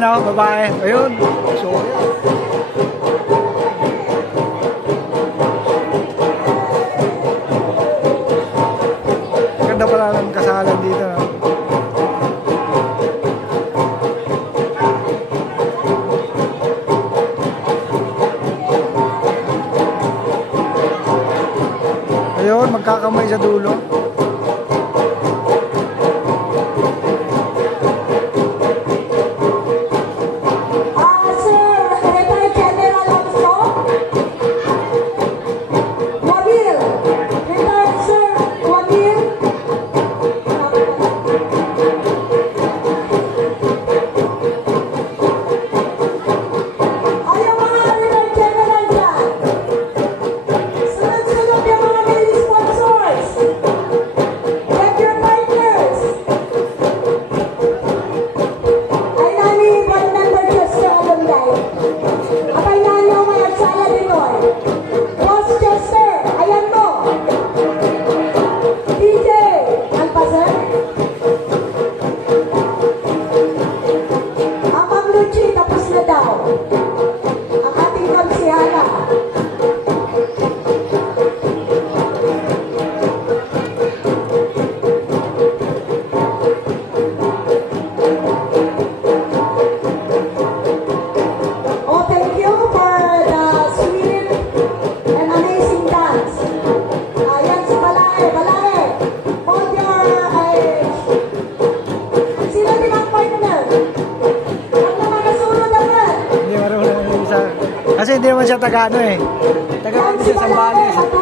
ano, babae. Ayun. So, Ganda pala ng kasalan dito. No? Ayun, magkakamay sa dulo. din naman siya taga ano eh. Taga ano siya, Sambales.